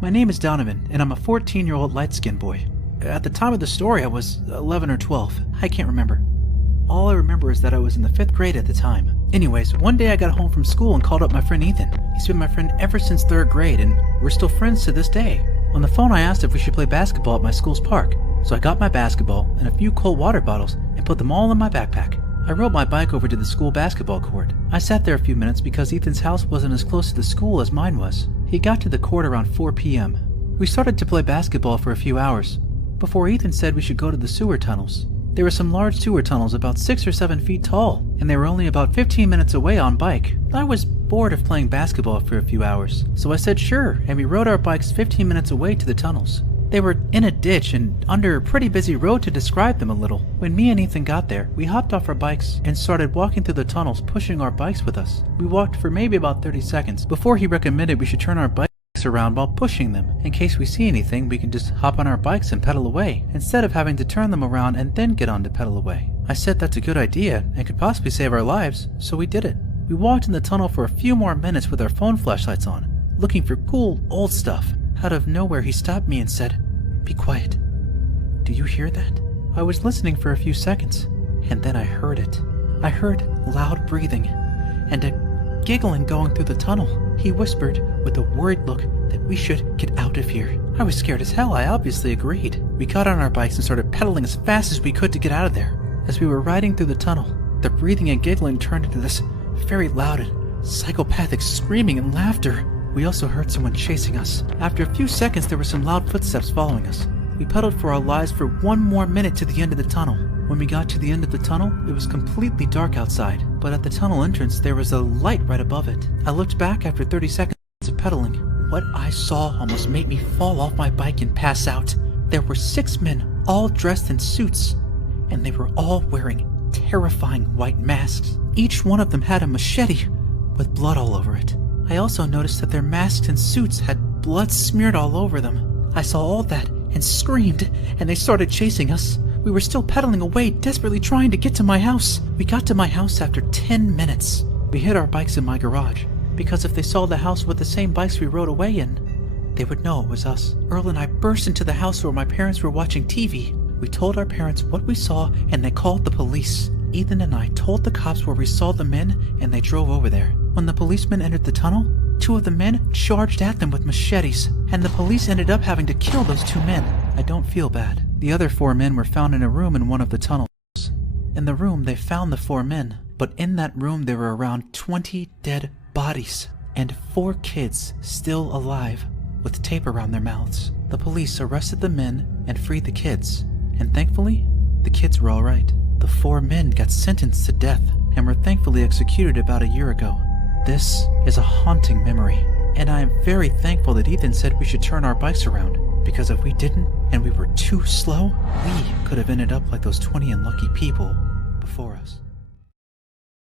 My name is Donovan, and I'm a 14-year-old light-skinned boy. At the time of the story, I was 11 or 12. I can't remember. All I remember is that I was in the 5th grade at the time. Anyways, one day I got home from school and called up my friend Ethan. He's been my friend ever since 3rd grade, and we're still friends to this day. On the phone, I asked if we should play basketball at my school's park. So I got my basketball and a few cold water bottles and put them all in my backpack. I rode my bike over to the school basketball court. I sat there a few minutes because Ethan's house wasn't as close to the school as mine was. He got to the court around 4 p.m. We started to play basketball for a few hours, before Ethan said we should go to the sewer tunnels. There were some large sewer tunnels about 6 or 7 feet tall, and they were only about 15 minutes away on bike. I was bored of playing basketball for a few hours, so I said sure, and we rode our bikes 15 minutes away to the tunnels. They were in a ditch and under a pretty busy road to describe them a little. When me and Ethan got there, we hopped off our bikes and started walking through the tunnels, pushing our bikes with us. We walked for maybe about 30 seconds before he recommended we should turn our bikes around while pushing them. In case we see anything, we can just hop on our bikes and pedal away, instead of having to turn them around and then get on to pedal away. I said that's a good idea and could possibly save our lives, so we did it. We walked in the tunnel for a few more minutes with our phone flashlights on, looking for cool, old stuff. Out of nowhere, he stopped me and said, "Be quiet. Do you hear that?" I was listening for a few seconds, and then I heard it. I heard loud breathing and a giggling going through the tunnel. He whispered with a worried look that we should get out of here. I was scared as hell. I obviously agreed. We got on our bikes and started pedaling as fast as we could to get out of there. As we were riding through the tunnel, the breathing and giggling turned into this very loud and psychopathic screaming and laughter. We also heard someone chasing us. After a few seconds, there were some loud footsteps following us. We pedaled for our lives for 1 more minute to the end of the tunnel. When we got to the end of the tunnel, it was completely dark outside, but at the tunnel entrance, there was a light right above it. I looked back after 30 seconds of pedaling. What I saw almost made me fall off my bike and pass out. There were 6 men, all dressed in suits, and they were all wearing terrifying white masks. Each one of them had a machete with blood all over it. I also noticed that their masks and suits had blood smeared all over them. I saw all that and screamed, and they started chasing us. We were still pedaling away, desperately trying to get to my house. We got to my house after 10 minutes. We hid our bikes in my garage, because if they saw the house with the same bikes we rode away in, they would know it was us. Earl and I burst into the house where my parents were watching TV. We told our parents what we saw, and they called the police. Ethan and I told the cops where we saw the men, and they drove over there. When the policemen entered the tunnel, 2 of the men charged at them with machetes, and the police ended up having to kill those 2 men. I don't feel bad. The other 4 men were found in a room in one of the tunnels. In the room, they found the 4 men, but in that room there were around 20 dead bodies, and 4 kids still alive, with tape around their mouths. The police arrested the men and freed the kids, and thankfully, the kids were alright. The 4 men got sentenced to death, and were thankfully executed about a year ago. This is a haunting memory, and I am very thankful that Ethan said we should turn our bikes around, because if we didn't and we were too slow, we could have ended up like those 20 unlucky people before us.